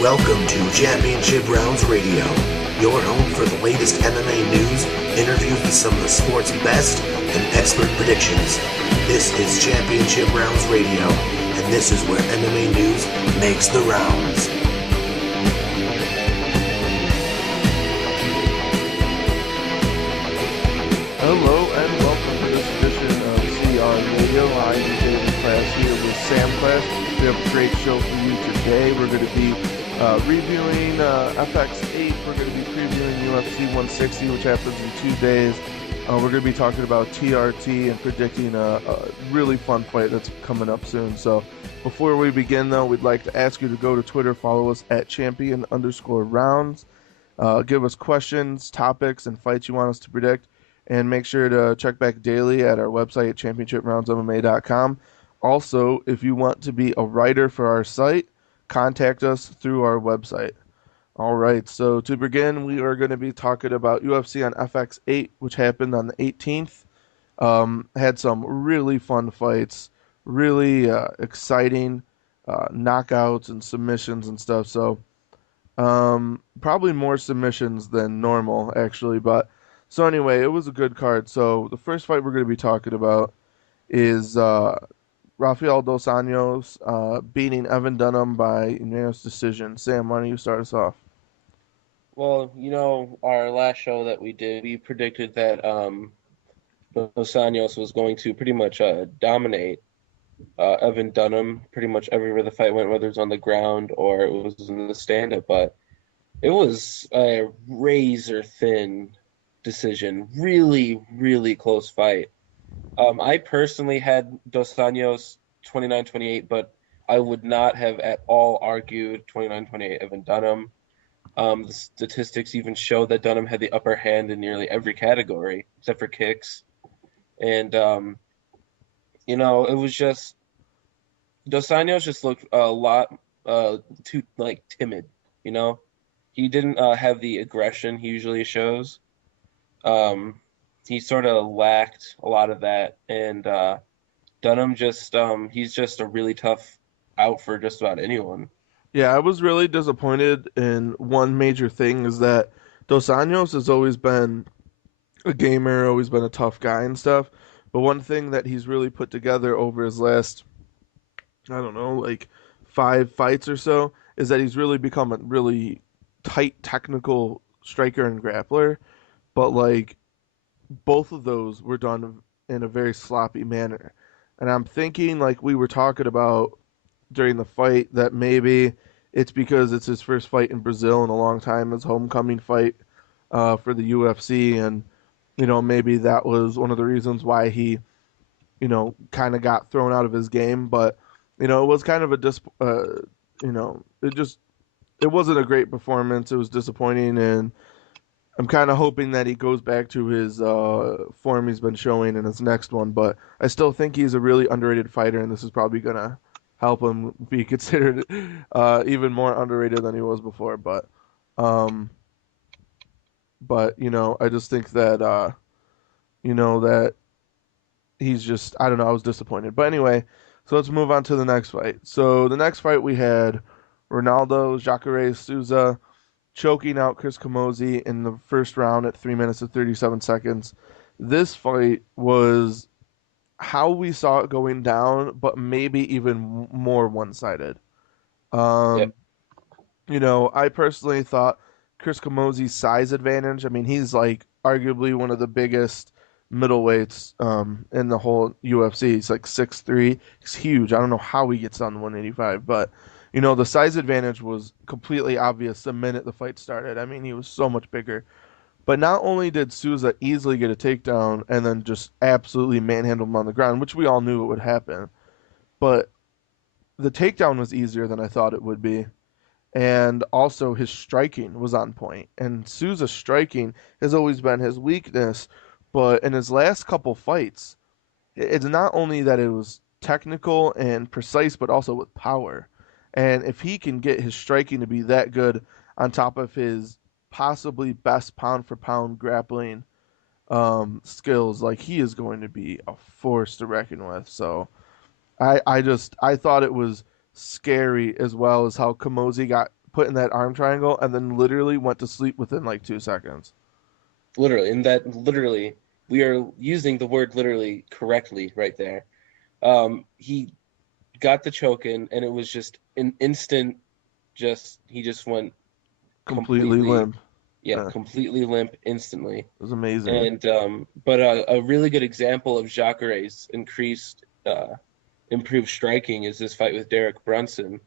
Welcome to Championship Rounds Radio, your home for the latest MMA news, interviews with some of the sport's best, and expert predictions. This is Championship Rounds Radio, and this is where MMA news makes the rounds. Hello and welcome to this edition of CR Radio. I'm David Class here with Sam Class. We have a great show for you today. We're going to be reviewing FX8. We're going to be previewing UFC 160, which happens in 2 days. We're going to be talking about TRT and predicting a really fun fight that's coming up soon. So before we begin, though, we'd like to ask you to go to Twitter, follow us at champion_rounds. Give us questions, topics, and fights you want us to predict. And make sure to check back daily at our website at championshiproundsmma.com. Also, if you want to be a writer for our site, contact us through our website. All right, so to begin, we are going to be talking about UFC on FX8, which happened on the 18th. Had some really fun fights, really exciting knockouts and submissions and stuff. So probably more submissions than normal, actually, but so anyway, it was a good card. So the first fight we're going to be talking about is Rafael Dos Anjos beating Evan Dunham by unanimous decision. Sam, why don't you start us off? Well, our last show that we did, we predicted that Dos Anjos was going to pretty much dominate Evan Dunham pretty much everywhere the fight went, whether it was on the ground or it was in the stand-up. But it was a razor-thin decision. Really, really close fight. I personally had Dos Anjos 29-28, but I would not have at all argued 29-28 Evan Dunham. The statistics even show that Dunham had the upper hand in nearly every category except for kicks. And, it was just Dos Anjos just looked a lot too, timid, He didn't have the aggression he usually shows. He sort of lacked a lot of that, and Dunham he's just a really tough out for just about anyone. Yeah, I was really disappointed in one major thing is that Dos Anjos has always been a gamer, always been a tough guy and stuff, but one thing that he's really put together over his last, 5 fights or so, is that he's really become a really tight technical striker and grappler, but both of those were done in a very sloppy manner. And I'm thinking, like we were talking about during the fight, that maybe it's because it's his first fight in Brazil in a long time, his homecoming fight for the UFC. And, maybe that was one of the reasons why he, kind of got thrown out of his game. But, it was kind of it wasn't a great performance. It was disappointing. And I'm kind of hoping that he goes back to his form he's been showing in his next one, but I still think he's a really underrated fighter, and this is probably going to help him be considered even more underrated than he was before. But I just think that, that he's just, I don't know, I was disappointed. But anyway, so let's move on to the next fight. So the next fight we had Ronaldo Jacare Souza choking out Chris Camozzi in the first round at 3 minutes and 37 seconds. This fight was how we saw it going down, but maybe even more one-sided. Yep. I personally thought Chris Camozzi's size advantage, he's arguably one of the biggest middleweights in the whole UFC. He's 6'3". He's huge. I don't know how he gets down to 185, but the size advantage was completely obvious the minute the fight started. He was so much bigger. But not only did Souza easily get a takedown and then just absolutely manhandle him on the ground, which we all knew it would happen, but the takedown was easier than I thought it would be. And also his striking was on point. And Souza's striking has always been his weakness, but in his last couple fights, it's not only that it was technical and precise, but also with power. And if he can get his striking to be that good on top of his possibly best pound-for-pound grappling skills, he is going to be a force to reckon with. So I thought it was scary as well as how Camozzi got put in that arm triangle, and then literally went to sleep within like 2 seconds. Literally, and that literally, we are using the word literally correctly right there. He got the choke in, and it was just an instant. Just he just went Completely completely, limp. yeah, Yeah, it completely limp instantly. was amazing. And but a really good example of Jacare's improved striking is this fight with Derek Brunson.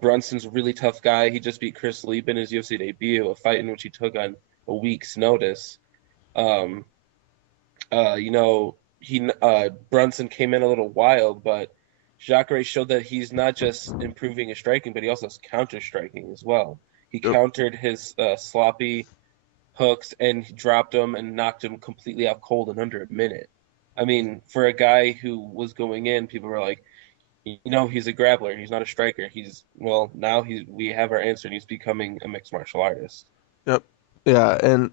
Brunson's a really tough guy. He just beat Chris Leap in his UFC debut, a fight in which he took on a week's notice. Um, he Brunson came in a little wild, but Jacare showed that he's not just improving his striking, but he also has counter striking as well. He Yep. countered his sloppy hooks and he dropped him and knocked him completely out cold in under a minute. I mean, for a guy who was going in, people were like, he's a grappler. He's not a striker. Now we have our answer, and he's becoming a mixed martial artist. Yep. Yeah, and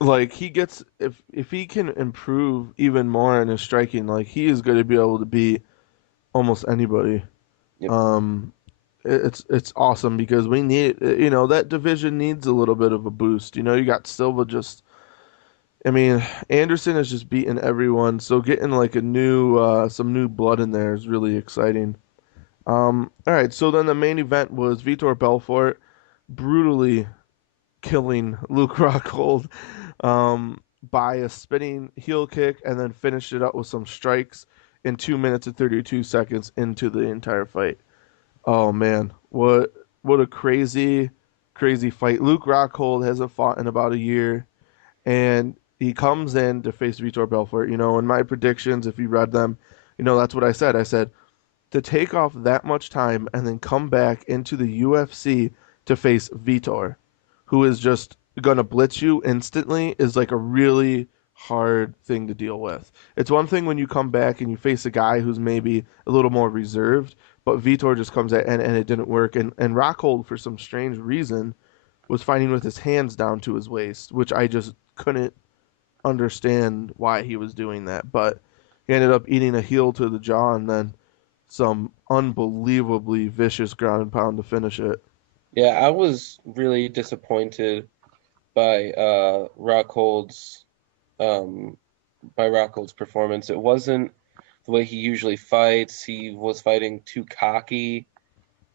like he gets if he can improve even more in his striking, like he is going to be able to beat almost anybody. Yep. Um, it's awesome because we need that division needs a little bit of a boost. You got Silva just. I mean, Anderson has just beaten everyone, so getting like a new some new blood in there is really exciting. All right, so then the main event was Vitor Belfort brutally killing Luke Rockhold by a spinning heel kick and then finished it up with some strikes in 2 minutes and 32 seconds into the entire fight. Oh man, what a crazy fight! Luke Rockhold hasn't fought in about a year, and he comes in to face Vitor Belfort. In my predictions, if you read them, that's what I said. I said to take off that much time and then come back into the UFC to face Vitor, who is just going to blitz you instantly, is like a really hard thing to deal with. It's one thing when you come back and you face a guy who's maybe a little more reserved, but Vitor just comes at and it didn't work. And Rockhold, for some strange reason, was fighting with his hands down to his waist, which I just couldn't understand why he was doing that. But he ended up eating a heel to the jaw and then some unbelievably vicious ground and pound to finish it. Yeah, I was really disappointed by um Rockhold's performance. It wasn't the way he usually fights. He was fighting too cocky,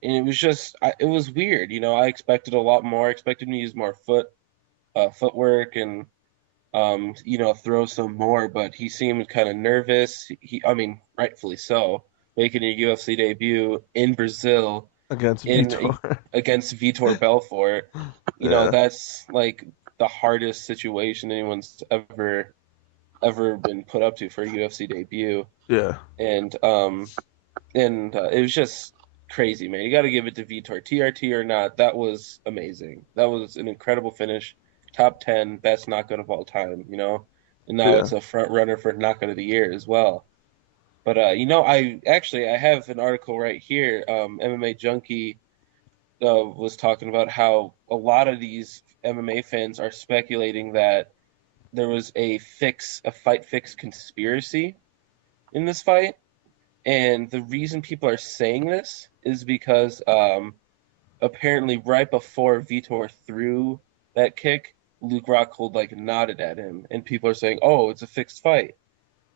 and it was weird. I expected a lot more. I expected him to use more footwork and throw some more, but he seemed kind of nervous. I mean, rightfully so, making a UFC debut in Brazil Against in Vitor. against Vitor Belfort. Yeah, That's like the hardest situation anyone's ever been put up to for a UFC debut, yeah, and it was just crazy, man. You got to give it to Vitor, TRT or not. That was amazing. That was an incredible finish. Top 10 best knockout of all time. And now yeah. it's a front runner for knockout of the year as well. But I have an article right here. MMA Junkie was talking about how a lot of these MMA fans are speculating that there was a fight fix conspiracy in this fight. And the reason people are saying this is because apparently right before Vitor threw that kick, Luke Rockhold like nodded at him, and people are saying, "Oh, it's a fixed fight."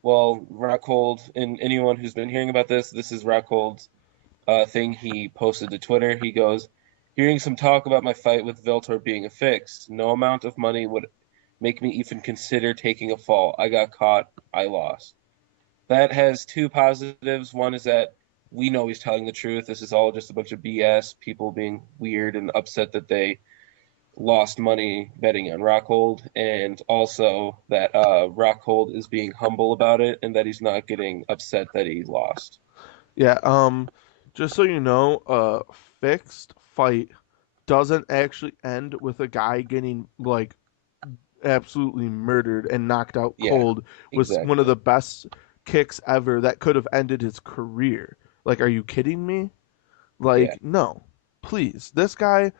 Well, Rockhold and anyone who's been hearing about this is Rockhold's thing he posted to Twitter. He goes, "Hearing some talk about my fight with Veltor being a fix. No amount of money would make me even consider taking a fall. I got caught. I lost." That has two positives. One is that we know he's telling the truth. This is all just a bunch of BS, people being weird and upset that they lost money betting on Rockhold, and also that Rockhold is being humble about it and that he's not getting upset that he lost. Yeah, just so you know, a fixed fight doesn't actually end with a guy getting like absolutely murdered and knocked out Yeah, cold with one of exactly. the best kicks ever that could have ended his career. Like, are you kidding me? Yeah, Like, no. Please. This guy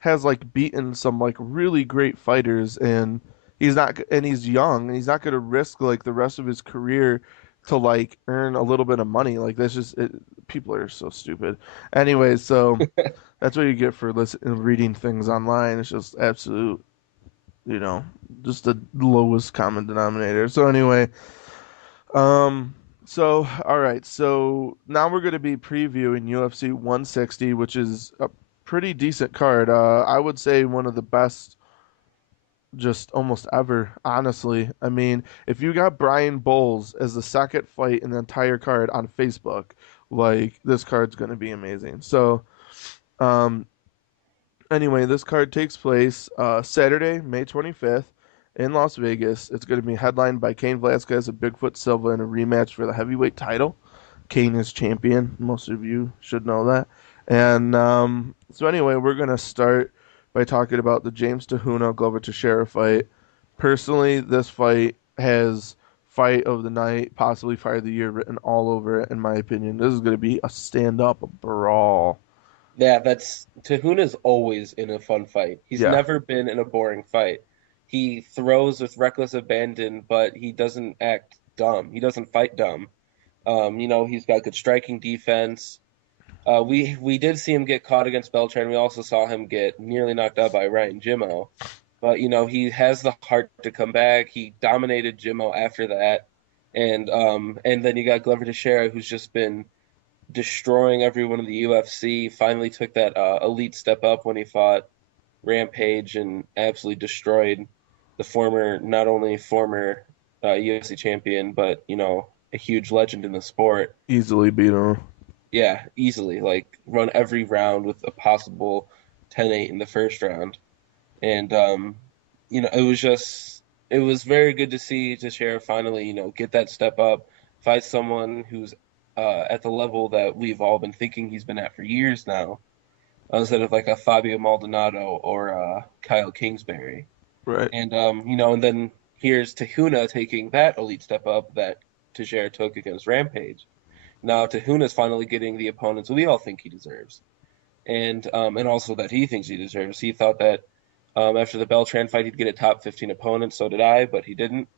has like beaten some like really great fighters and he's young and he's not going to risk like the rest of his career to like earn a little bit of money. Like that's just people are so stupid. Anyway, so that's what you get for reading things online. It's just absolute, you know, just the lowest common denominator. So anyway, um, so all right, so now we're going to be previewing UFC 160, which is a pretty decent card. I would say one of the best just almost ever, honestly. I mean, if you got Brian Bowles as the second fight in the entire card on Facebook, like this card's going to be amazing. So, um, anyway, this card takes place Saturday, May 25th in Las Vegas. It's going to be headlined by Cain Velasquez and Bigfoot Silva in a rematch for the heavyweight title. Cain is champion. Most of you should know that. And so anyway, we're going to start by talking about the James Tahuna Glover Teixeira fight. Personally, this fight has fight of the night, possibly fight of the year written all over it, in my opinion. This is going to be a stand-up brawl. Yeah, that's Tahuna's always in a fun fight. He's Yeah, never been in a boring fight. He throws with reckless abandon, but he doesn't act dumb. He doesn't fight dumb. He's got good striking defense. We did see him get caught against Beltran. We also saw him get nearly knocked out by Ryan Jimmo. But he has the heart to come back. He dominated Jimmo after that, and then you got Glover Teixeira, who's just been destroying everyone in the UFC. Finally took that elite step up when he fought Rampage and absolutely destroyed the not only former UFC champion, but a huge legend in the sport. easily beat him. Yeah, easily. Like run every round with a possible 10-8 in the first round. And it was very good to see Teixeira finally, get that step up, fight someone who's at the level that we've all been thinking he's been at for years now, instead of like a Fabio Maldonado or Kyle Kingsbury. Right. And then here's Tahuna taking that elite step up that Teixeira took against Rampage. Now Tahuna's finally getting the opponents we all think he deserves, and also that he thinks he deserves. He thought that after the Beltran fight he'd get a top 15 opponent. So did I, but he didn't.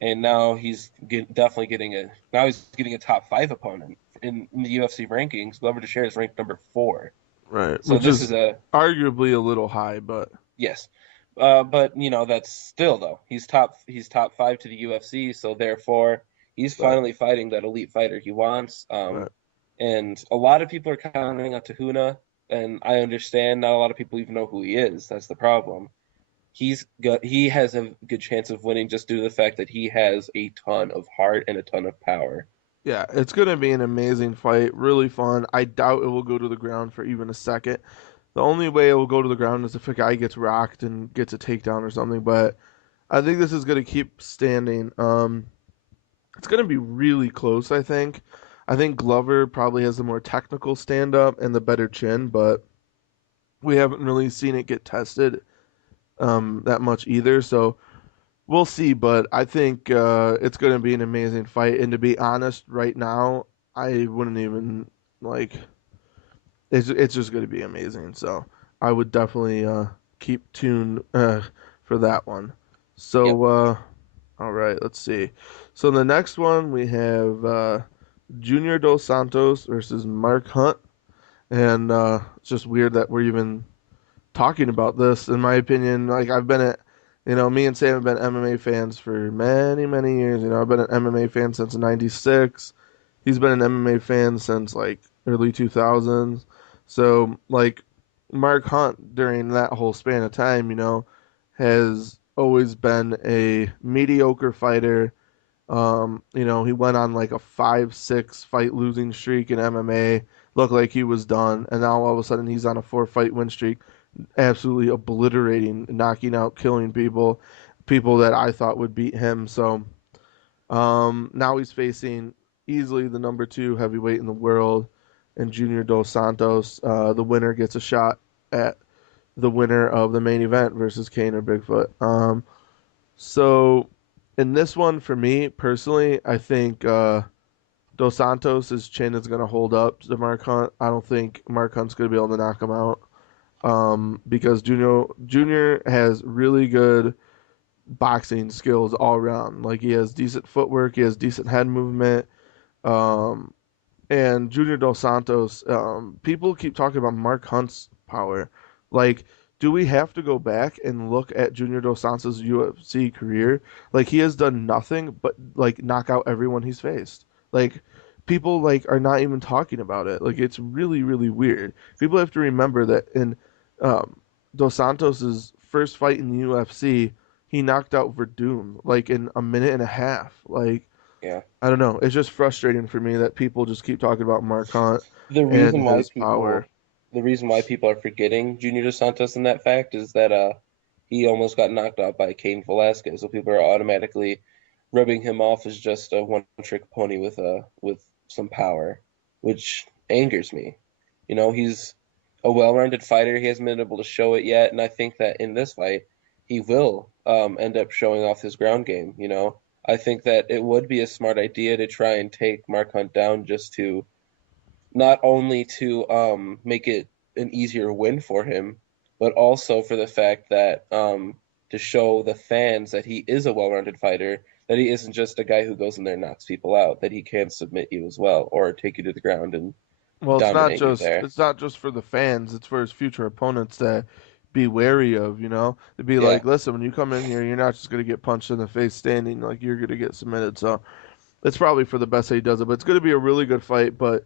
And now definitely getting a top 5 opponent in the UFC rankings. Glover Teixeira is ranked number 4. Right. So Which this is is a arguably a little high, but yes. But that's still though he's top 5 to the UFC, so therefore he's right. finally fighting that elite fighter he wants. Right. And a lot of people are counting on Tahuna, and I understand not a lot of people even know who he is. That's the problem. He has a good chance of winning just due to the fact that he has a ton of heart and a ton of power. Yeah, it's gonna be an amazing fight, really fun. I doubt it will go to the ground for even a second. The only way it will go to the ground is if a guy gets rocked and gets a takedown or something, but I think this is gonna keep standing. It's gonna be really close, I think. I think Glover probably has the more technical stand up and the better chin, but we haven't really seen it get tested that much either. So we'll see, but I think it's going to be an amazing fight. And to be honest, right now, I wouldn't even like. It's just going to be amazing. So I would definitely keep tuned for that one. Yep. So all right, let's see. So the next one we have Junior Dos Santos versus Mark Hunt, and it's just weird that we're even talking about this. In my opinion, like I've been at, me and Sam have been MMA fans for many, many years. I've been an MMA fan since '96. He's been an MMA fan since like early 2000s. So like Mark Hunt during that whole span of time, has always been a mediocre fighter. He went on like a 5-6 fight losing streak in MMA. Looked like he was done, and now all of a sudden he's on a 4 fight win streak, absolutely obliterating, knocking out, killing people that I thought would beat him. So now he's facing easily the number 2 heavyweight in the world, and Junior Dos Santos. The winner gets a shot at the winner of the main event versus Kane or Bigfoot. So in this one, for me personally, I think Dos Santos' chin is going to hold up to Mark Hunt. I don't think Mark Hunt's going to be able to knock him out because Junior has really good boxing skills all around. Like he has decent footwork, he has decent head movement. Um, and Junior Dos Santos, people keep talking about Mark Hunt's power. Like, do we have to go back and look at Junior Dos Santos' UFC career? Like, he has done nothing but like knock out everyone he's faced. Like, people like are not even talking about it. Like, it's really, really weird. People have to remember that in um, Dos Santos's first fight in the UFC, he knocked out Verdum like in a minute and a half. Like, Yeah. I don't know. It's just frustrating for me that people just keep talking about Marquant The and reason why his power. people the reason why people are forgetting Junior Dos Santos in that fact is that he almost got knocked out by Cain Velasquez, so people are automatically rubbing him off as just a one trick pony with some power, which angers me. You know, he's a well-rounded fighter. He hasn't been able to show it yet, and I think that in this fight he will end up showing off his ground game, you know. I think that it would be a smart idea to try and take Mark Hunt down just to not only to make it an easier win for him, but also for the fact that to show the fans that he is a well-rounded fighter, that he isn't just a guy who goes in there and knocks people out, that he can submit you as well or take you to the ground and Well, dominate you there. it's not just for the fans, it's for his future opponents to be wary of, you know? To be Yeah, like, listen, when you come in here, you're not just gonna get punched in the face standing, like you're gonna get submitted. So it's probably for the best that he does it, but it's gonna be a really good fight, but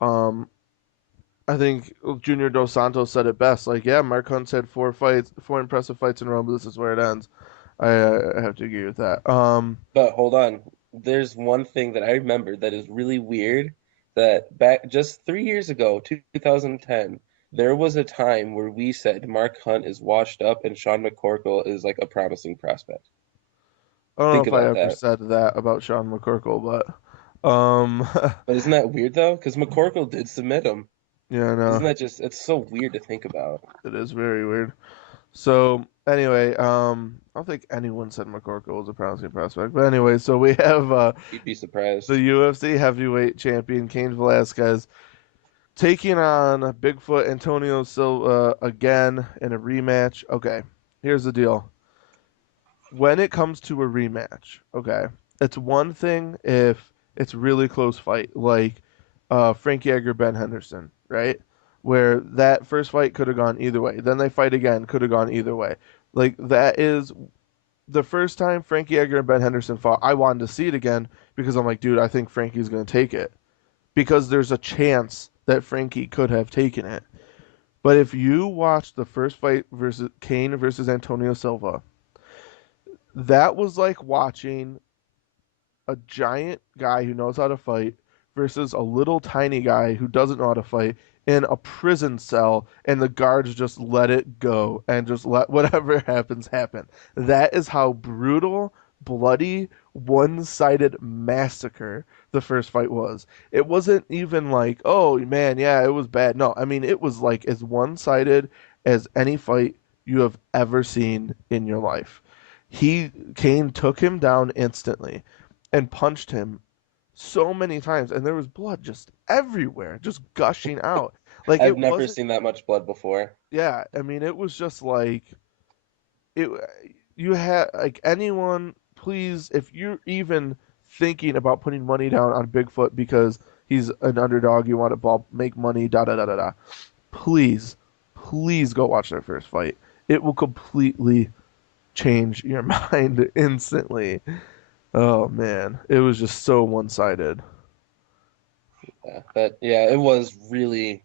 um I think Junior Dos Santos said it best. Like, yeah, Mark Hunt's had four impressive fights in a row, but this is where it ends. I have to agree with that. but hold on. There's one thing that I remember that is really weird that back just 3 years ago, 2010, there was a time where we said Mark Hunt is washed up and Sean McCorkle is like a promising prospect. I don't know Think if I about ever that. said that about Sean McCorkle, but But isn't that weird though? Because McCorkle did submit him. yeah, Isn't no, that just, it's so weird to think about. it is very weird. So anyway, I don't think anyone said McCorkle was a promising prospect, but anyway, so we have You'd be the surprised. UFC heavyweight champion Cain Velasquez taking on Bigfoot Antonio Silva again in a rematch. Okay, here's the deal. When it comes to a rematch, okay, it's one thing if it's really close fight, like Frankie Edgar Ben Henderson, right? Where that first fight could have gone either way. Then they fight again, could have gone either way. Like that is the first time Frankie Edgar and Ben Henderson fought. I wanted to see it again because I'm like, dude, I think Frankie's gonna take it because there's a chance that Frankie could have taken it. But if you watch the first fight versus Kane versus Antonio Silva, that was like watching a giant guy who knows how to fight versus a little tiny guy who doesn't know how to fight in a prison cell and the guards just let it go and just let whatever happens happen. That is how brutal, bloody, one-sided massacre the first fight was. It wasn't even like, oh man, yeah, it was bad. No, I mean it was like as one-sided as any fight you have ever seen in your life. Kane took him down instantly and punched him so many times, and there was blood just everywhere, just gushing out. Like I've it never wasn't. seen that much blood before. Yeah, I mean, it was just like it. You had like anyone, please, if you're even thinking about putting money down on Bigfoot because he's an underdog, you want to ball make money, da da da da da. Please, please go watch their first fight. It will completely change your mind instantly. Oh man, it was just so one-sided. Yeah, it was really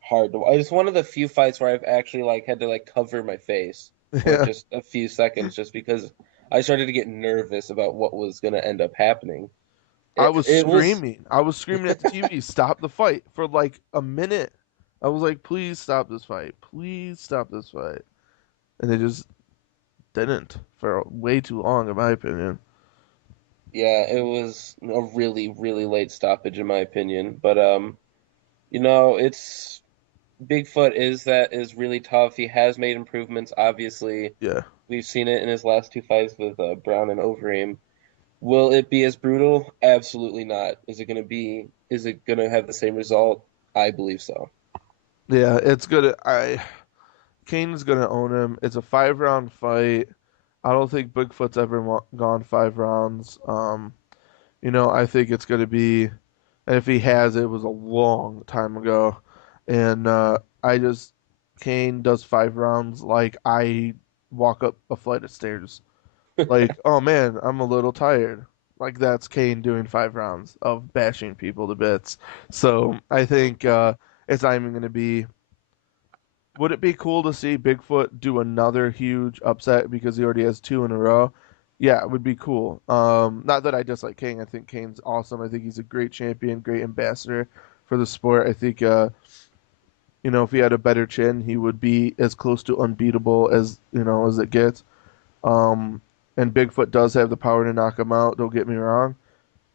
hard to. It's one of the few fights where I've actually like had to like cover my face for Yeah, just a few seconds, just because I started to get nervous about what was going to end up happening. It was I was screaming at the TV, stop the fight for like a minute. I was like, please stop this fight. Please stop this fight. And they just didn't for way too long, in my opinion. yeah, it was a really late stoppage in my opinion, but you know, it's Bigfoot is really tough. He has made improvements, obviously. Yeah. We've seen it in his last two fights with Brown and Overeem. Will it be as brutal? Absolutely not. Is it going to be? Is it going to have the same result? I believe so. Yeah, it's good. Kane's gonna own him. It's a 5 round fight. I don't think Bigfoot's ever gone 5 rounds. I think it's going to be, and if he has, it was a long time ago. And I just, Kane does 5 rounds like I walk up a flight of stairs. Like, oh man, I'm a little tired. Like that's Kane doing 5 rounds of bashing people to bits. So I think it's not even going to be. Would it be cool to see Bigfoot do another huge upset because he already has two in a row? Yeah, it would be cool. Not that I dislike Kane. I think Kane's awesome. I think he's a great champion, great ambassador for the sport. I think if he had a better chin, he would be as close to unbeatable as it gets. Um, and Bigfoot does have the power to knock him out. Don't get me wrong.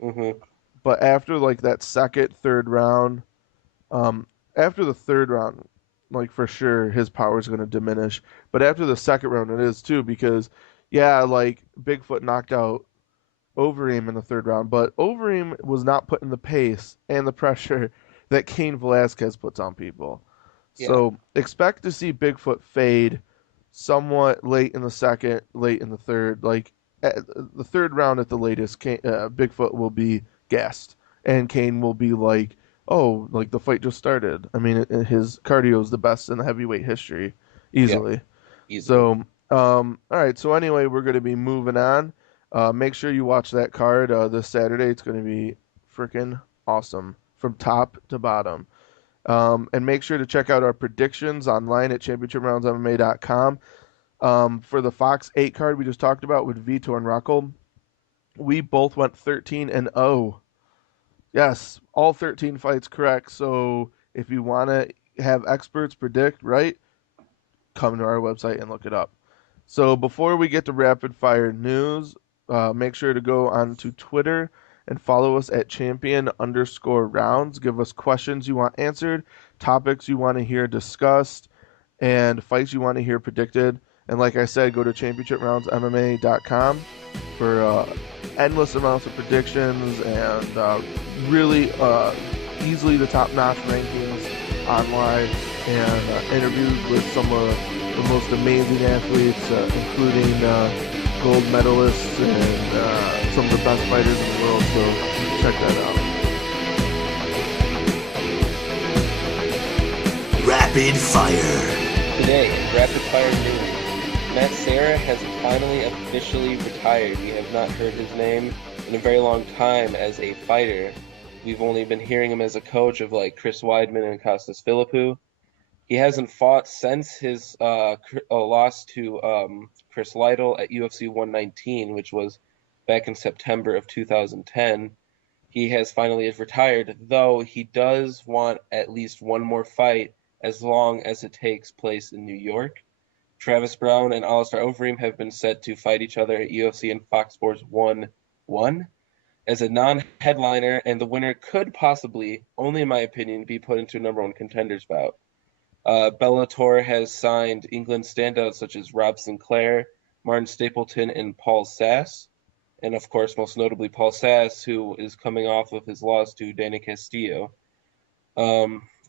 Hmm. But after like that second, third round, um, after the third round, like for sure his power is going to diminish. But after the second round, it is too because, yeah, like Bigfoot knocked out Overeem in the third round, but Overeem was not putting the pace and the pressure that Cain Velasquez puts on people. Yeah, So expect to see Bigfoot fade somewhat late in the second, late in the third. Like at the third round at the latest, Bigfoot will be gassed, and Kane will be like, "Oh, like the fight just started." I mean, his cardio is the best in the heavyweight history, yeah, easily. easily. So, all right. So anyway, we're going to be moving on. Make sure you watch that card this Saturday. It's going to be freaking awesome from top to bottom. And make sure to check out our predictions online at championshiproundsmma.com. For the Fox 8 card we just talked about with Vitor and Rockhold, we both went 13-0. Yes, all 13 fights correct. So if you want to have experts predict, right, come to our website and look it up. So before we get to rapid fire news, make sure to go on to Twitter and follow us at champion_rounds. Give us questions you want answered, topics you want to hear discussed, and fights you want to hear predicted. And like I said, go to championshiproundsmma.com for endless amounts of predictions and really easily the top-notch rankings online and interviews with some of the most amazing athletes, including gold medalists and some of the best fighters in the world. So check that out. Rapid fire. Today, rapid fire news. Matt Serra has finally officially retired. We have not heard his name in a very long time as a fighter. We've only been hearing him as a coach of like Chris Weidman and Costas Philippou. He hasn't fought since his loss to Chris Lytle at UFC 119, which was back in September of 2010. He has finally retired, though he does want at least one more fight as long as it takes place in New York. Travis Brown and Alistair Overeem have been set to fight each other at UFC and Fox Sports 1-1 as a non-headliner, and the winner could possibly, only in my opinion, be put into a number one contenders bout. Bellator has signed England standouts such as Rob Sinclair, Martin Stapleton, and Paul Sass. And of course, most notably Paul Sass, who is coming off of his loss to Danny Castillo.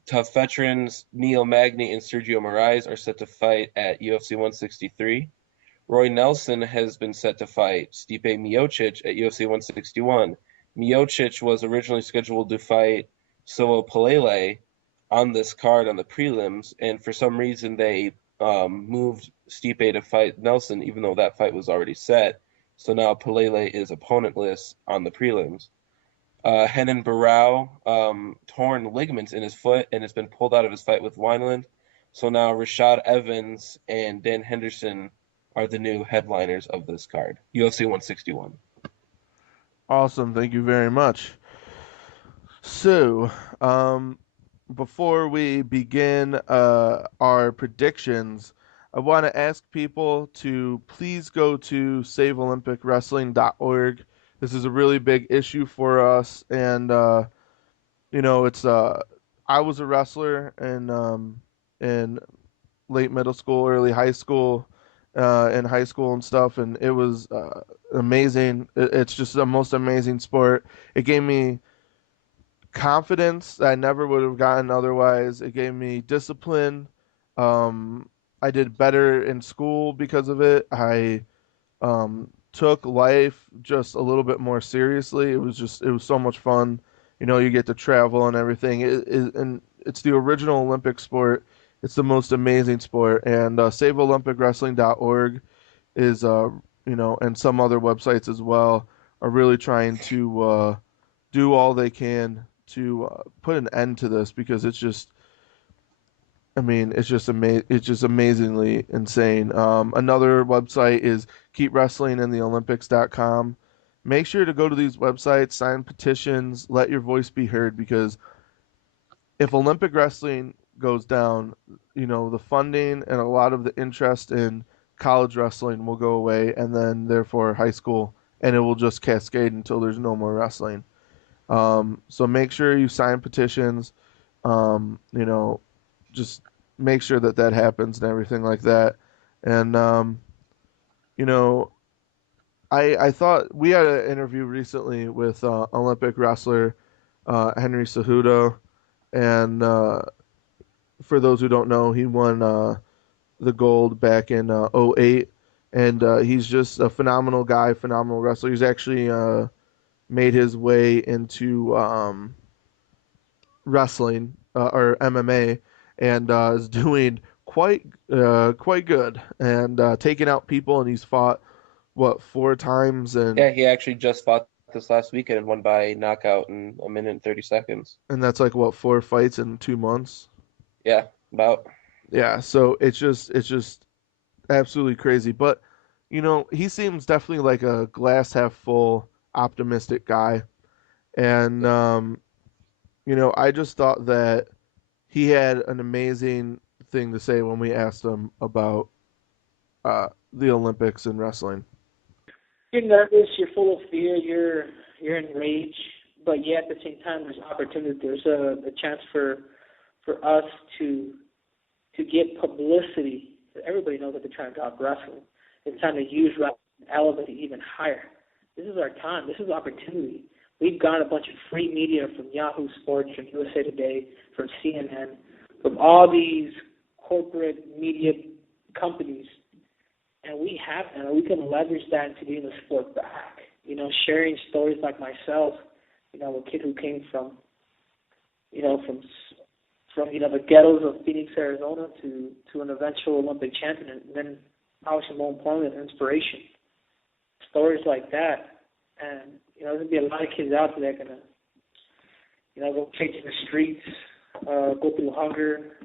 Tough veterans Neil Magny and Sergio Moraes are set to fight at UFC 163. Roy Nelson has been set to fight Stipe Miocic at UFC 161. Miocic was originally scheduled to fight Solo Palele on this card on the prelims, and for some reason they moved Stipe to fight Nelson, even though that fight was already set. So now Palele is opponentless on the prelims. Henan Barrow torn ligaments in his foot and has been pulled out of his fight with Wineland. So now Rashad Evans and Dan Henderson are the new headliners of this card, UFC 161. Awesome. Thank you very much. So, before we begin our predictions, I want to ask people to please go to saveolympicwrestling.org. This is a really big issue for us, and it's I was a wrestler in late middle school, early high school, in high school and stuff, and it was amazing. It's just the most amazing sport. It gave me confidence that I never would have gotten otherwise. It gave me discipline. Um, I did better in school because of it. I took life just a little bit more seriously. It was so much fun. You know, you get to travel and everything. And it's the original Olympic sport. It's the most amazing sport. And SaveOlympicWrestling.org is and some other websites as well are really trying to do all they can to put an end to this because it's just amazingly insane. Another website is keepwrestlingintheolympics.com. Make sure to go to these websites, sign petitions, let your voice be heard because if Olympic wrestling goes down, the funding and a lot of the interest in college wrestling will go away and then therefore high school and it will just cascade until there's no more wrestling. So make sure you sign petitions. Um, you know, just make sure that that happens and everything like that. And you know, I thought we had an interview recently with Olympic wrestler Henry Cejudo, and for those who don't know, he won the gold back in '08, and he's just a phenomenal guy, phenomenal wrestler. He's actually made his way into wrestling or MMA, and is doing quite good and taking out people. And he's fought what 4 times, Yeah, he actually just fought this last weekend and won by knockout in a minute and 30 seconds. and that's like what 4 fights in 2 months. Yeah, about. Yeah, so it's just absolutely crazy. But he seems definitely like a glass half full, optimistic guy, and I just thought that he had an amazing thing to say when we asked him about the Olympics and wrestling. You're nervous, you're full of fear, you're enraged, but yet at the same time there's opportunity. There's a chance for us to get publicity. Everybody knows that they're trying to talk wrestling. It's time to use wrestling and elevate it even higher. This is our time. This is opportunity. We've got a bunch of free media from Yahoo Sports, from USA Today, from CNN, from all these corporate media companies, and we have that. We can leverage that into getting the sport back. Sharing stories like myself, a kid who came from, the ghettos of Phoenix, Arizona, to an eventual Olympic champion, and then obviously more importantly, an inspiration. Stories like that, and there's gonna be a lot of kids out there that are gonna, go chase the streets, go through hunger.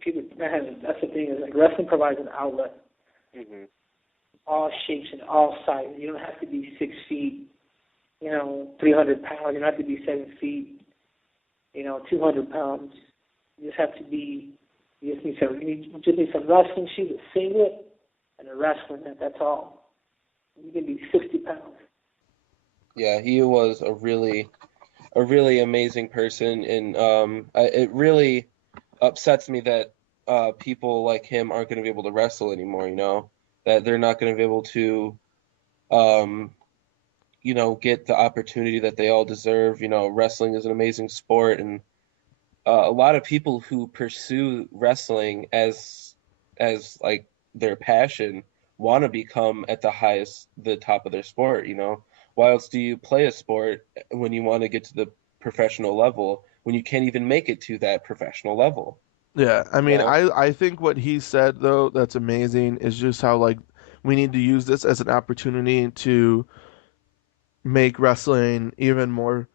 People, man, that's the thing is like wrestling provides an outlet. Mm-hmm. All shapes and all sizes. You don't have to be 6 feet, 300 pounds. You don't have to be 7 feet, 200 pounds. You just have to be. You just need some wrestling shoes, a singlet, and a wrestling net. That's all. You can be 60 pounds. Yeah, he was a really amazing person, and it really upsets me that people like him aren't going to be able to wrestle anymore. That they're not going to be able to, um, get the opportunity that they all deserve. Wrestling is an amazing sport, and a lot of people who pursue wrestling as like their passion want to become at the top of their sport. Why else do you play a sport when you want to get to the professional level when you can't even make it to that professional level? Yeah, I You mean, know? I think what he said though that's amazing is just how like we need to use this as an opportunity to make wrestling even more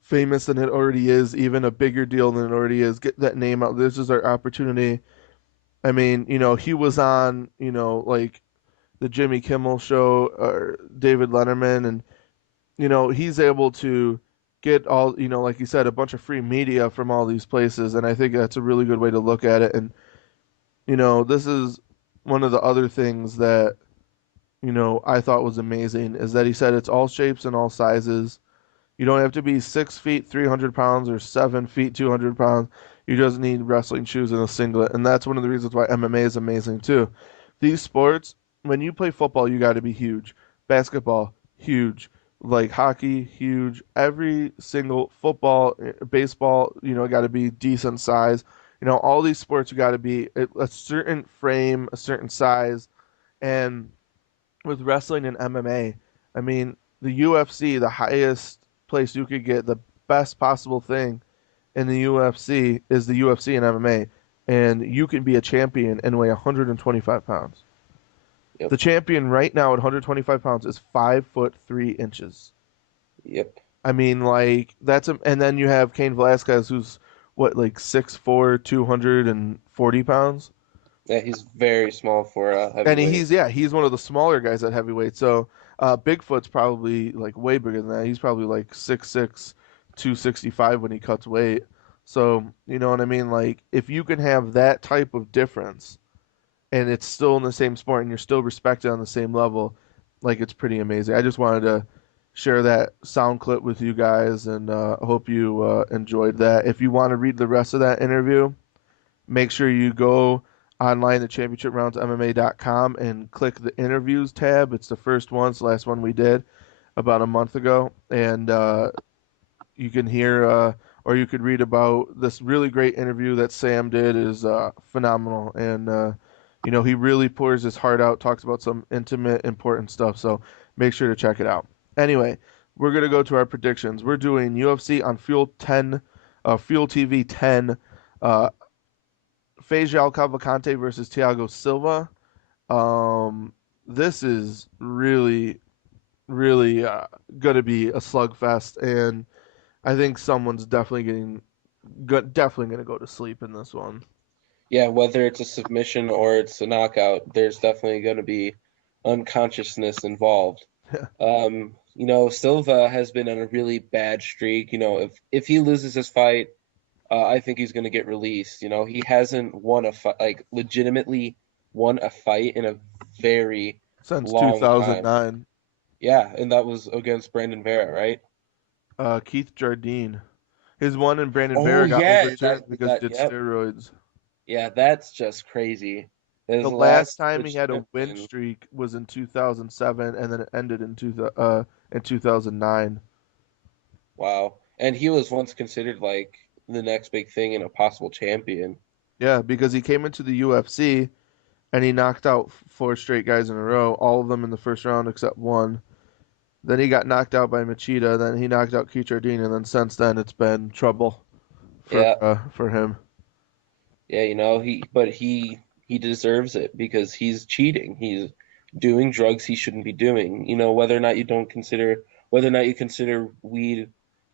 famous than it already is, even a bigger deal than it already is. Get that name out. This is our opportunity. I mean, he was on, like the Jimmy Kimmel show or David Letterman, and he's able to get all, like you said, a bunch of free media from all these places, and I think that's a really good way to look at it. And this is one of the other things that I thought was amazing is that he said it's all shapes and all sizes. You don't have to be 6 feet, 300 pounds, or 7 feet, 200 pounds. You just need wrestling shoes and a singlet. And that's one of the reasons why MMA is amazing, too. These sports, when you play football, you got to be huge. Basketball, huge. Like hockey, huge. Every single football, baseball, got to be decent size. All these sports, you got to be a certain frame, a certain size. And with wrestling and MMA, I mean, the UFC, the highest place you could get the best possible thing in the UFC is the UFC and MMA, and you can be a champion and weigh 125 pounds. Yep. The champion right now at 125 pounds is 5 foot 3 inches. Yep. I mean, like and then you have Cain Velasquez, who's what, like 6'4", 240 pounds. Yeah, he's very small for a And heavyweight. he's one of the smaller guys at heavyweight. So Bigfoot's probably like way bigger than that. He's probably like 6'6", 265 when he cuts weight. So you know what I mean? Like if you can have that type of difference and it's still in the same sport and you're still respected on the same level, like it's pretty amazing. I just wanted to share that sound clip with you guys and hope you enjoyed that. If you want to read the rest of that interview, make sure you go online to championshiproundsmma.com and click the interviews tab. It's the first one. It's the last one we did about a month ago. And you can hear or you could read about this really great interview that Sam did is phenomenal. And, you know, he really pours his heart out, talks about some intimate, important stuff. So make sure to check it out. Anyway, we're going to go to our predictions. We're doing UFC on Fuel 10, Fuel TV 10, Fejal Cavalcante versus Thiago Silva. This is really going to be a slugfest, and I think someone's definitely going to go to sleep in this one. Yeah, whether it's a submission or it's a knockout, there's definitely going to be unconsciousness involved. You know, Silva has been on a really bad streak. You know, if he loses this fight, I think he's going to get released. You know, he hasn't won a fight, like legitimately won a fight in a very Since long time. 2009, Yeah, and that was against Brandon Vera, right? Keith Jardine. His one in Brandon Oh Vera got yeah, overturned because he did yep. steroids. Yeah, that's just crazy. His The last last time he had a win champion. streak was in 2007, and then it ended in 2009. Wow. And he was once considered like the next big thing and a possible champion. Yeah, because he came into the UFC and he knocked out four straight guys in a row, all of them in the first round except one. Then he got knocked out by Machida. Then he knocked out Keith Jardine, and then since then it's been trouble Yeah. for him. Yeah, you know, he deserves it because he's cheating. He's doing drugs he shouldn't be doing. You know, whether or not you consider weed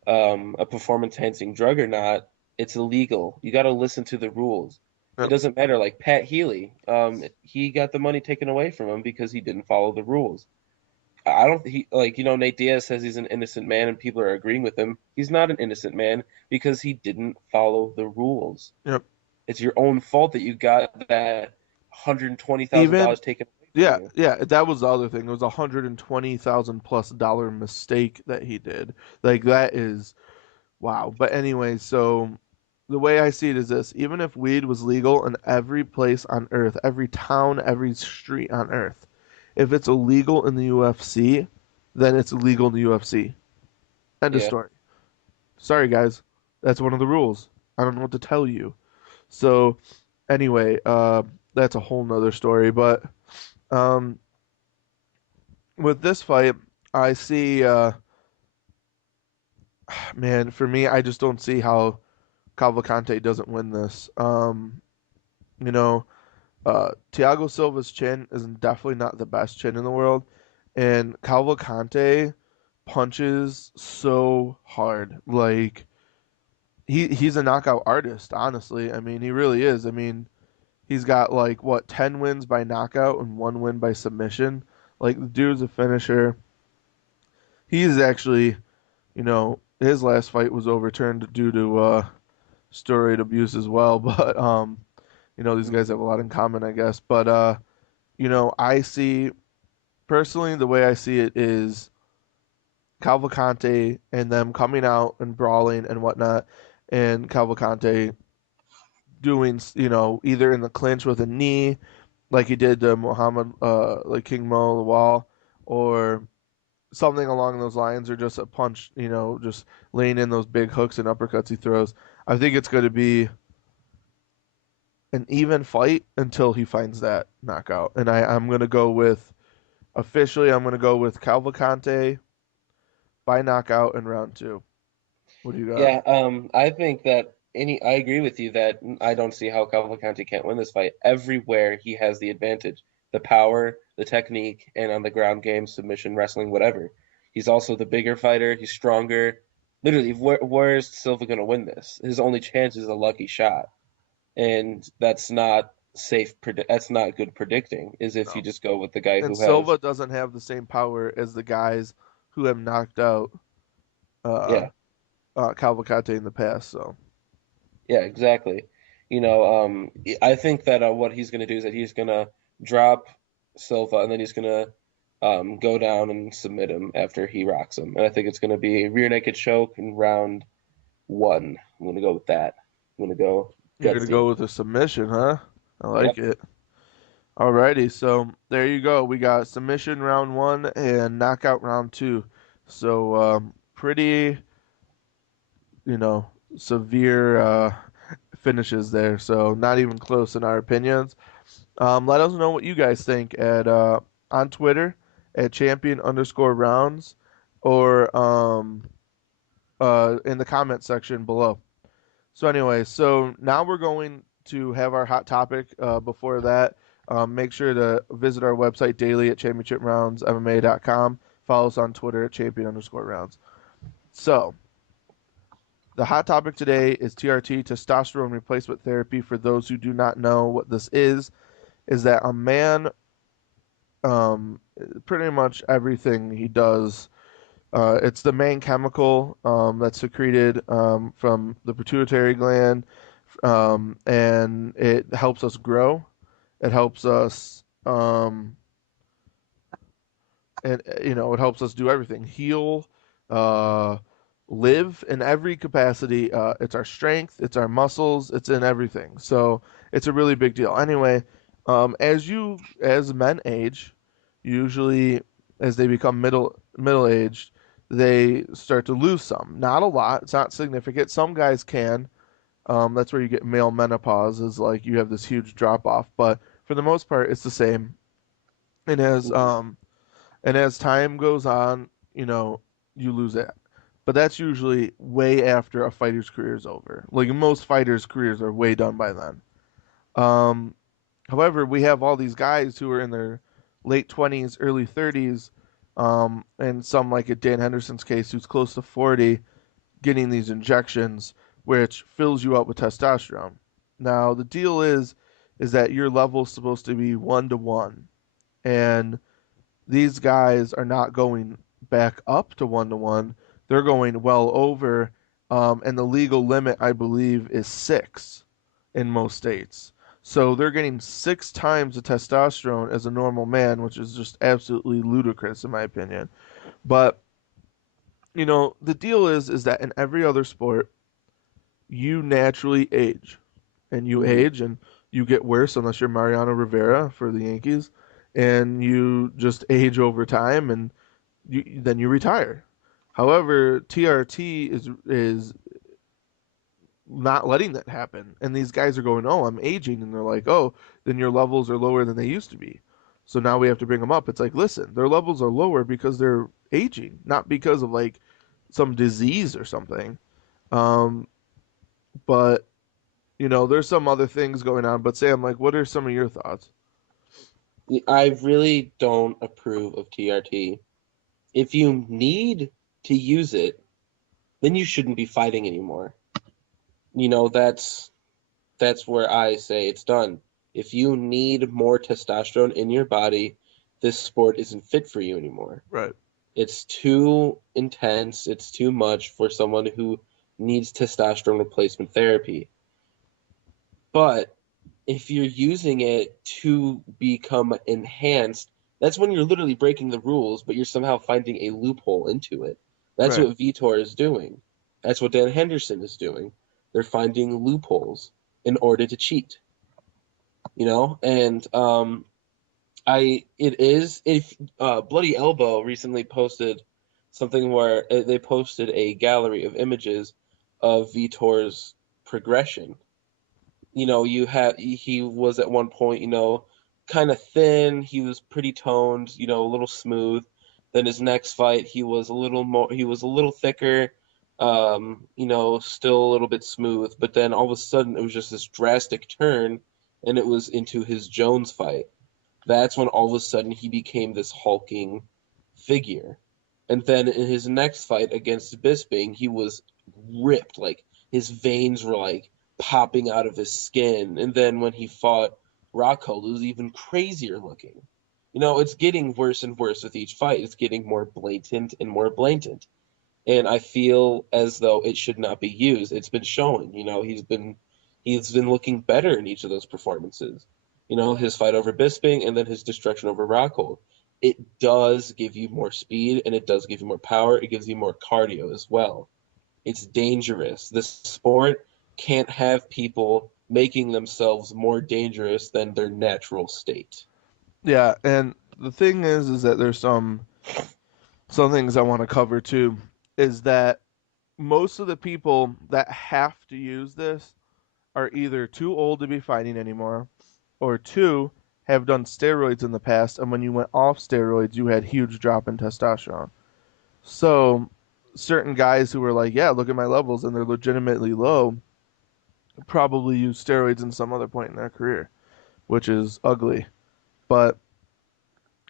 a performance enhancing drug or not, it's illegal. You got to listen to the rules. It Yep. doesn't matter. Like Pat Healy, he got the money taken away from him because he didn't follow the rules. I don't he like you know Nate Diaz says he's an innocent man and people are agreeing with him. He's not an innocent man because he didn't follow the rules. Yep. It's your own fault that you got that Even $120,000 taken away yeah, from you. yeah, that was the other thing. It was $120,000+ mistake that he did. Like that is wow. But anyway, so the way I see it is this: even if weed was legal in every place on earth, every town, every street on earth, if it's illegal in the UFC, then it's illegal in the UFC. End of Yeah. story. Sorry, guys. That's one of the rules. I don't know what to tell you. So, anyway, that's a whole nother story. But um, with this fight, I see, man, for me, I just don't see how Cavalcante doesn't win this. You know, Thiago Silva's chin is definitely not the best chin in the world, and Cavalcante punches so hard. Like he's a knockout artist, honestly. I mean, he really is. I mean, he's got like what 10 wins by knockout and one win by submission. Like the dude's a finisher. He's actually, you know, his last fight was overturned due to steroid abuse as well. But you know, these guys have a lot in common, I guess. But you know, I see personally the way I see it is Cavalcante and them coming out and brawling and whatnot, and Cavalcante doing, you know, either in the clinch with a knee, like he did to Muhammad, like King Mo Lawal, or something along those lines, or just a punch, you know, just laying in those big hooks and uppercuts he throws. I think it's going to be an even fight until he finds that knockout. And I'm going to go with, officially, I'm going to go with Cavalcante by knockout in round 2. What do you got? Yeah, I think that I agree with you that I don't see how Cavalcante can't win this fight. Everywhere he has the advantage, the power, the technique, and on the ground game, submission, wrestling, whatever. He's also the bigger fighter. He's stronger. Literally, where is Silva going to win this? His only chance is a lucky shot, and that's not safe. That's not good predicting. Is if you No. just go with the guy And who has, Silva doesn't have the same power as the guys who have knocked out uh, yeah, Cavalcante in the past. So yeah, exactly. I think that what he's going to do is that he's going to drop Silva and then he's going to go down and submit him after he rocks him. And I think it's going to be a rear naked choke in round 1. I'm going to go with that. I'm going to go you're gonna gutsy. go with a submission, huh? I like Yep. it. Alrighty, so there you go. We got submission round 1 and knockout round 2. So pretty, you know, severe finishes there. So not even close in our opinions. Let us know what you guys think at on Twitter at champion_rounds or in the comment section below. So anyway, so now we're going to have our hot topic. Before that, make sure to visit our website daily at championshiproundsmma.com. Follow us on Twitter at champion_rounds. So the hot topic today is TRT, testosterone replacement therapy. For those who do not know what this is that a man, pretty much everything he does, it's the main chemical that's secreted from the pituitary gland, and it helps us grow. It helps us, and it helps us do everything, heal, uh, live in every capacity. It's our strength, it's our muscles, it's in everything. So it's a really big deal. Anyway, as men age, usually as they become middle aged, they start to lose some. Not a lot. It's not significant. Some guys can. That's where you get male menopause. Is like you have this huge drop off, but for the most part, it's the same. And as Mhm. um, and as time goes on, you lose that. But that's usually way after a fighter's career is over. Like most fighters' careers are way done by then. Um, However, we have all these guys who are in their late 20s, early 30s, and some like at Dan Henderson's case, who's close to 40, getting these injections, which fills you up with testosterone. Now, the deal is that your level is supposed to be 1-to-1, and these guys are not going back up to 1-to-1. They're going well over, and the legal limit, I believe, is 6 in most states. So they're getting 6 times the testosterone as a normal man, which is just absolutely ludicrous in my opinion. But the deal is that in every other sport, you naturally age, and you Mhm. age, and you get worse unless you're Mariano Rivera for the Yankees, and you just age over time, and then you retire. However, TRT is not letting that happen. And these guys are going, "Oh, I'm aging," and they're like, "Oh, then your levels are lower than they used to be." So now we have to bring them up. It's like, listen, their levels are lower because they're aging, not because of like some disease or something. Um, but there's some other things going on. But Sam, like, what are some of your thoughts? I really don't approve of TRT. If you need to use it, then you shouldn't be fighting anymore. That's where I say it's done. If you need more testosterone in your body, this sport isn't fit for you anymore. Right. It's too intense, it's too much for someone who needs testosterone replacement therapy. But if you're using it to become enhanced, that's when you're literally breaking the rules, but you're somehow finding a loophole into it. That's Right. what Vitor is doing. That's what Dan Henderson is doing. They're finding loopholes in order to cheat, and I it is if Bloody Elbow recently posted something where they posted a gallery of images of Vitor's progression he was at one point, kind of thin. He was pretty toned, a little smooth. Then his next fight, he was a little thicker, still a little bit smooth. But then all of a sudden, it was just this drastic turn, and it was into his Jones fight. That's when all of a sudden he became this hulking figure. And then in his next fight against Bisping, he was ripped, like his veins were like popping out of his skin. And then when he fought Rockhold, it was even crazier looking. It's getting worse and worse with each fight. It's getting more blatant and more blatant. And I feel as though it should not be used. It's been showing, he's been looking better in each of those performances. His fight over Bisping and then his destruction over Rockhold. It does give you more speed and it does give you more power. It gives you more cardio as well. It's dangerous. This sport can't have people making themselves more dangerous than their natural state. Yeah, and the thing is that there's some things I want to cover too. Is that most of the people that have to use this are either too old to be fighting anymore, or two have done steroids in the past, and when you went off steroids, you had huge drop in testosterone. So certain guys who were like, yeah, look at my levels, and they're legitimately low, probably use steroids in some other point in their career, which is ugly. But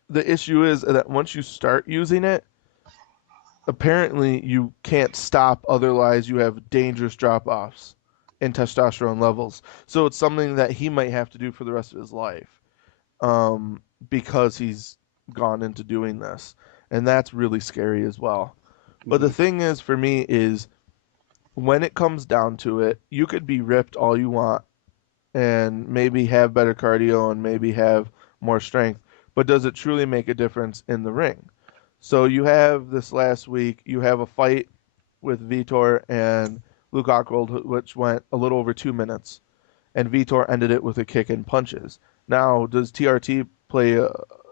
the issue is that once you start using it, apparently you can't stop, otherwise you have dangerous drop-offs in testosterone levels. So it's something that he might have to do for the rest of his life, because he's gone into doing this. And that's really scary as well. But the thing is, for me, is when it comes down to it, you could be ripped all you want and maybe have better cardio and maybe have more strength, but does it truly make a difference in the ring? So you have this last week, you have a fight with Vitor and Luke Rockhold, which went a little over 2 minutes, and Vitor ended it with a kick and punches. Now, does TRT play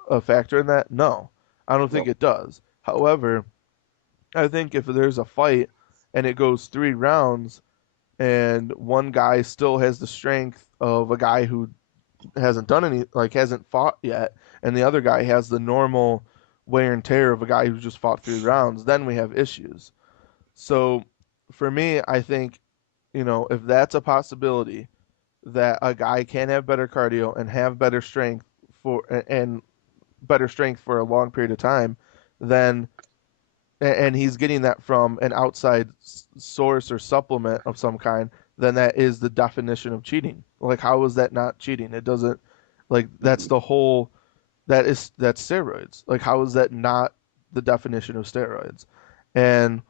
a factor in that? No, I don't think it does. However, I think if there's a fight and it goes 3 rounds and one guy still has the strength of a guy who hasn't fought yet, and the other guy has the normal wear and tear of a guy who's just fought 3 rounds, then we have issues. So for me, I think, if that's a possibility, that a guy can have better cardio and have better strength for a long period of time, then and he's getting that from an outside source or supplement of some kind, then that is the definition of cheating. Like, how is that not cheating? It doesn't, like, that's steroids. Like, how is that not the definition of steroids? And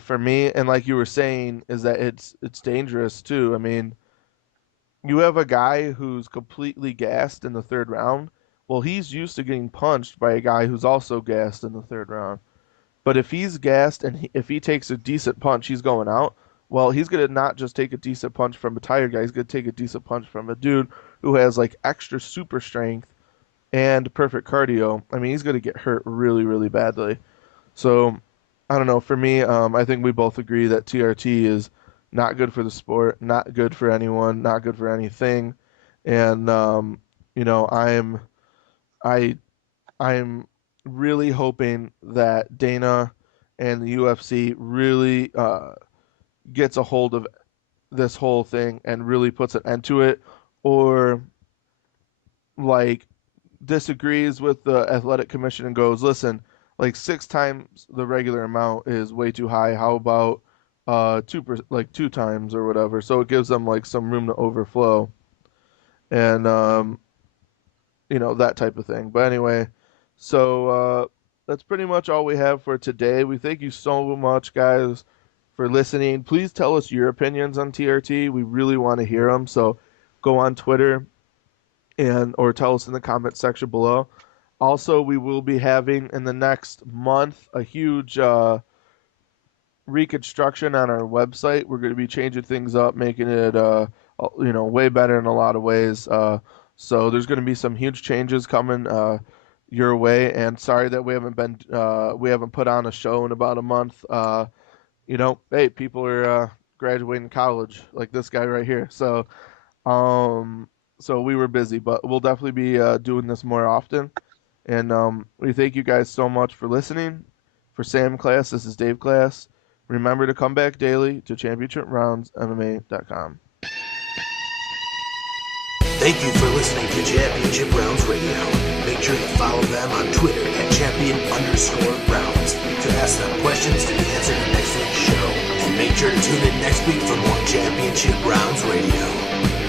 for me, and like you were saying, is that it's dangerous too. I mean, you have a guy who's completely gassed in the third round. Well, he's used to getting punched by a guy who's also gassed in the third round. But if he's gassed and if he takes a decent punch, he's going out. Well, he's going to not just take a decent punch from a tired guy. He's going to take a decent punch from a dude who has like extra super strength and perfect cardio. I mean, he's going to get hurt really, really badly. So, I don't know. For me, I think we both agree that TRT is not good for the sport, not good for anyone, not good for anything. And I I'm really hoping that Dana and the UFC really gets a hold of this whole thing and really puts an end to it, or like disagrees with the athletic commission and goes, listen, like 6 times the regular amount is way too high. How about 2 times or whatever? So it gives them like some room to overflow, and that type of thing. But anyway, so that's pretty much all we have for today. We thank you so much, guys, for listening. Please tell us your opinions on TRT. We really want to hear them. So go on Twitter or tell us in the comment section below. Also, we will be having in the next month a huge reconstruction on our website. We're going to be changing things up, making it way better in a lot of ways. So there's going to be some huge changes coming your way. And sorry that we haven't put on a show in about a month. Hey, people are graduating college, like this guy right here. So we were busy, but we'll definitely be doing this more often. And we thank you guys so much for listening. For Sam Class, this is Dave Class. Remember to come back daily to ChampionshipRoundsMMA.com. Thank you for listening to Championship Rounds Radio. Make sure to follow them on Twitter at champion_rounds to ask them questions to be answered in next week's show. And make sure to tune in next week for more Championship Rounds Radio.